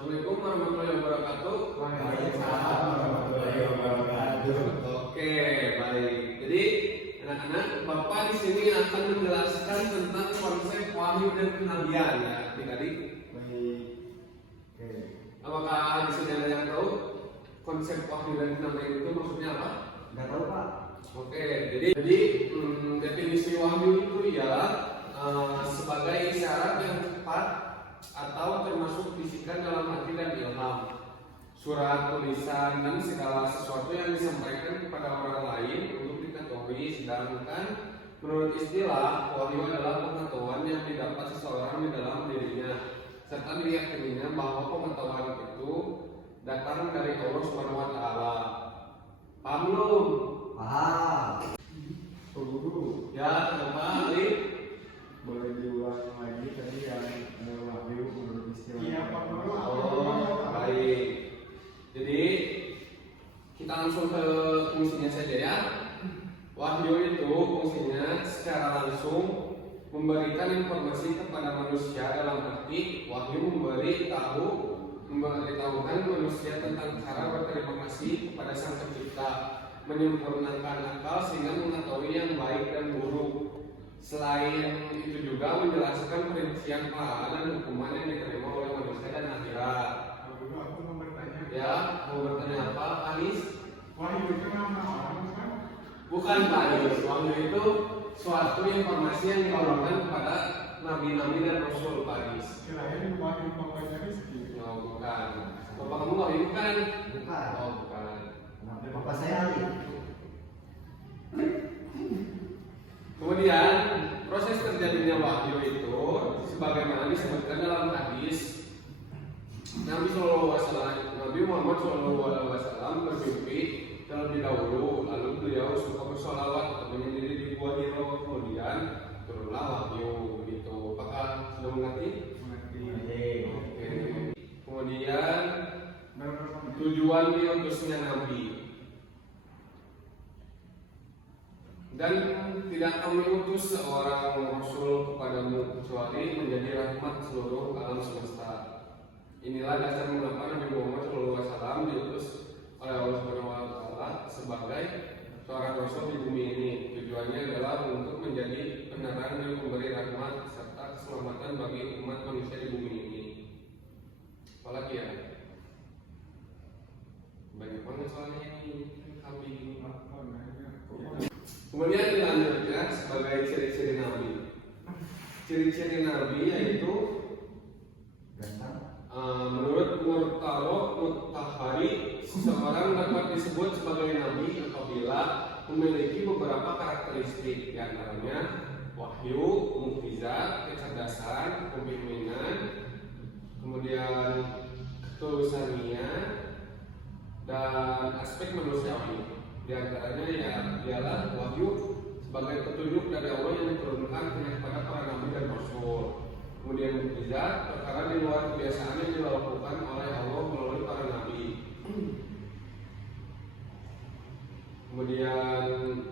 Assalamualaikum warahmatullahi wabarakatuh. Waalaikumsalam warahmatullahi wabarakatuh. Oke, baik. Jadi anak-anak, Bapak di sini akan menjelaskan tentang konsep wahyu dan kenabian ya, adik-adik. Baik. Oke. Apakah di sini ada yang tahu konsep wahyu dan kenabian itu maksudnya apa? Nggak tahu Pak. Oke, jadi definisi wahyu itu ialah sebagai isyarat yang cepat atau termasuk bisikan dalam hati dan ilham, surat, tulisan, dan segala sesuatu yang disampaikan kepada orang lain untuk diketahui. Sedangkan menurut istilah, wahyu adalah pengetahuan yang didapat seseorang di dalam dirinya serta diyakininya bahwa pengetahuan itu datang dari Allah Subhanahu wa taala. Paham belum? Paham. Guru, Ya, coba Alif. boleh diulang lagi tadi yang wahyu menurut istilah? Iya, Pak Guru. Oh, baik. Jadi kita langsung ke fungsinya saja ya. Wahyu itu fungsinya secara langsung memberikan informasi kepada manusia, dalam arti wahyu memberitahukan manusia tentang cara berterima kasih kepada Sang Pencipta, menyempurnakan akal sehingga mengetahui yang baik dan buruk. Selain itu juga menjelaskan perincian pahala dan hukuman yang diterima oleh manusia dan akhirat. Pak Guru, aku mau bertanya. Ya, mau bertanya apa, Anis? Wahyu itu nama orang kan? Bukan Pak Anis. Wahyu itu suatu informasi yang diturunkan kepada nabi-nabi dan rasul, Pak Anis. Kirain wahyu bapaknya Rizky. Oh, bukan. Bapak kamu wahyu kan? Bukan. Oh, bukan. Nama bapak saya Ali. Kemudian proses terjadinya wahyu itu sebagaimana disebutkan dalam hadis, Nabi Muhammad SAW bermimpi terlebih dahulu, lalu beliau suka bersolawat atau menyendiri di Gua Hiro, kemudian turunlah wahyu begitu. Apakah sudah mengerti? Oke. Kemudian tujuan diutusnya Nabi. Dan tidak kami utus seorang rasul kepadamu kecuali menjadi rahmat seluruh alam semesta. Inilah dasar mengapa Nabi Muhammad SAW diutus oleh Allah Subhanahu wa taala sebagai seorang rasul di bumi ini. Tujuannya adalah untuk menjadi penerang dan pemberi rahmat serta keselamatan bagi umat manusia di bumi ini. Apalagi ya? Banyak banget soalnya ini kami. Kemudian dilanjutkan sebagai ciri-ciri Nabi. Ciri-ciri Nabi yaitu menurut Mutahari, seseorang dapat disebut sebagai Nabi apabila memiliki beberapa karakteristik, diantaranya wahyu, mukjizat, kecerdasan, kepemimpinan, kemudian ketulusannya, dan aspek manusiawi. Di antaranya ialah wahyu sebagai petunjuk dari Allah yang diturunkan hanya kepada para nabi dan rasul. Kemudian mukjizat, perkara di luar kebiasaan yang dilakukan oleh Allah melalui para nabi. Kemudian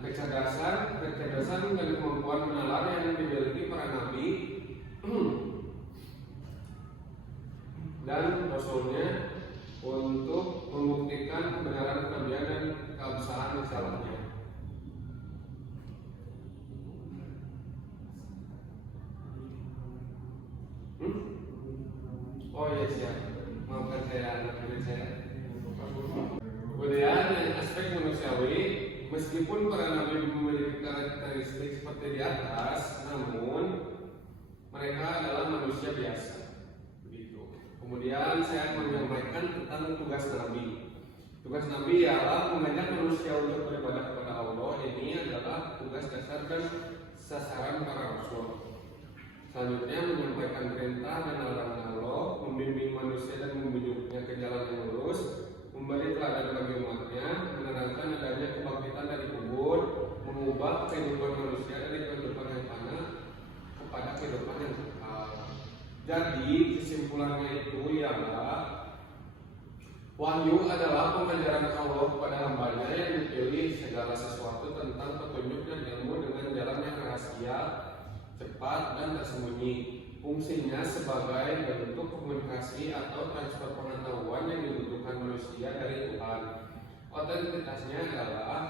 kecerdasan dan kemampuan menalar yang dimiliki para nabi dan rasulnya untuk membuktikan kebenaran kenabian dan keabsahan risalahnya. Oh iya siap. Maafkan saya anak murid saya. Kemudian yang aspek manusiawi, meskipun para nabi memiliki karakteristik seperti di atas, namun mereka adalah manusia biasa. Kemudian saya akan menyampaikan tentang tugas Nabi. Tugas Nabi ialah mengajak manusia untuk beribadah kepada Allah. Ini adalah tugas dasar dan sasaran para rasul. Selanjutnya menyampaikan perintah dan larangan Allah, membimbing manusia dan membujuknya ke jalan yang lurus, memberi teladan bagi umatnya, menerangkan adanya kebangkitan dari kubur, mengubah kehidupan manusia dari kehidupan yang fana kepada kehidupan yang kekal. Jadi kesimpulannya itu ialah wahyu adalah pengajaran Allah kepada hambanya yang dipilih segala sesuatu tentang petunjuk dan ilmu dengan jalan yang rahasia, cepat dan tersembunyi. fungsinya sebagai bentuk komunikasi atau transfer pengetahuan yang dibutuhkan manusia dari Tuhan. Otentitasnya adalah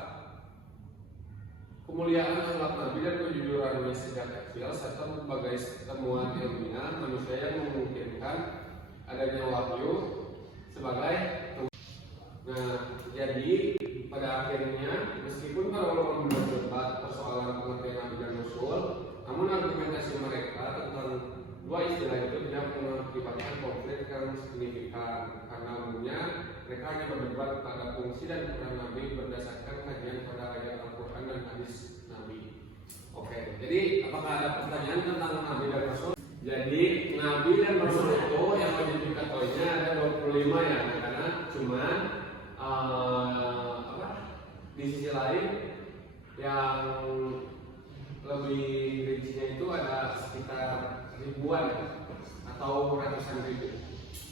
kemuliaan akhlak Nabi dan kejujurannya sejak kecil serta berbagai temuan ilmiah manusia yang memungkinkan adanya wahyu sebagai. Nah, jadi pada akhirnya meskipun para ulama berdebat persoalan pengertian Nabi dan Rasul, namun argumentasi mereka tentang dua istilah itu tidak mengakibatkan konflik yang signifikan karena umumnya mereka hanya berdebat pada fungsi dan peran Nabi berdasarkan kajian pada ayat Al-Quran dan hadis Nabi. Oke, jadi apakah ada pertanyaan tentang Nabi dan Rasul? Jadi Nabi dan Rasul itu yang identifikasinya ada 25 ya, karena cuman di sisi lain yang lebih rincinya itu ada sekitar ribuan atau ratusan ribu.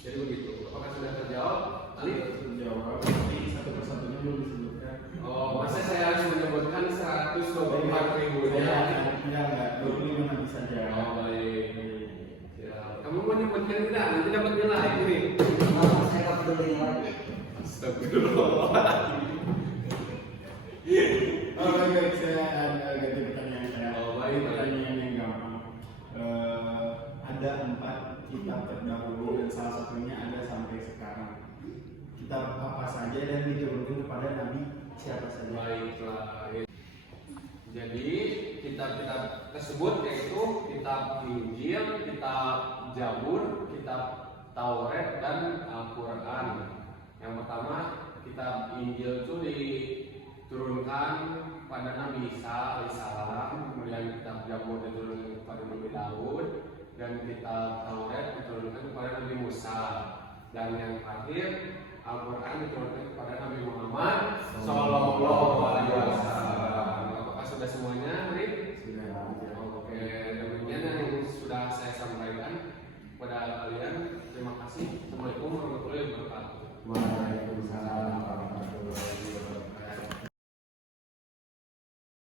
Jadi begitu. Apakah sudah terjawab? Ali? Terjawab. Tapi satu persatunya belum disebutkan. Oh, masa saya harus menyebutkan 124 ribu? Enggak. 25 nanti saja. Oh, baik. Ya. Kamu mau nyebutkan tidak? Nanti dapat nilai ini. Saya nggak peduli lagi. Astagfirullah. Oh, baik, saya ganti pertanyaan saya. Oh, baik. Pertanyaan yang gampang. Ada 4 kitab terdahulu dan salah satunya ada sampai sekarang. Kitab apa saja dan diturunkan kepada Nabi siapa saja? Baiklah. Jadi kitab-kitab tersebut yaitu kitab Injil, kitab Zabur, kitab Taurat dan Al-Quran. Yang pertama kitab Injil itu diturunkan pada Nabi Isa alaihissalam, kemudian kitab Zabur diturunkan kepada Nabi Daud, dan kitab Taurat diturunkan kepada Nabi Musa, dan yang terakhir Al-Quran diturunkan kepada Nabi Muhammad SAW.